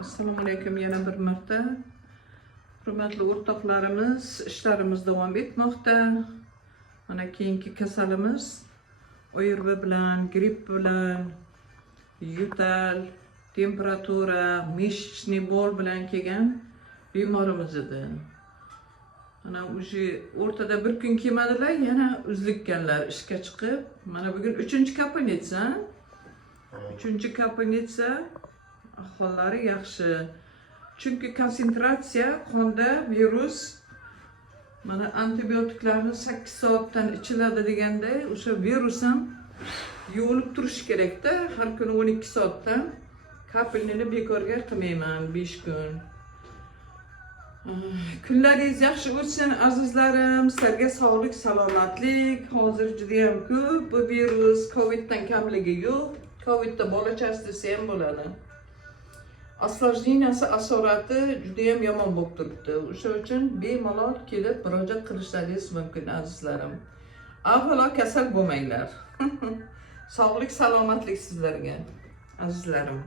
Assalomu alaykum, yana bir marta. Hurmatli o'rtoqlarimiz, ishlarimiz davom etmoqda. Mana keyingi kasalimiz ORV bilan, gripp bilan, yo'tal, temperatura, meshchniy bol bilan kelgan bemorimiz edi. Mana o'sha o'rtada bir kun kelmadilar, yana uzlikkanlar ishga chiqib. Mana bugun 3-kapinetsa. 3-kapinetsa ahvollari yaxshi. Chunki konsentratsiya qonda virus mana antibiotiklarni 8 soatdan ichiladi deganda, o'sha virus ham yo'lib turishi kerak-da, har kuni 12 soatdan. Kapelnini bekorga qilmayman 5 kun. Kunlaringiz yaxshi o'tsin azizlarim, sizlarga sog'lik, salomatlik. Hozir juda ham ko'p bu virus, Coviddan kamligi yo'q. Covidda bola chastasi ham bo'ladi. Осложненияsi asorati juda ham yomon bo'lib turibdi. O'sha uchun bemalol kelib murojaat qilishlaringiz mumkin azizlarim. Avvalo kasal bo'lmanglar. Sog'lik, salomatlik sizlarga azizlarim.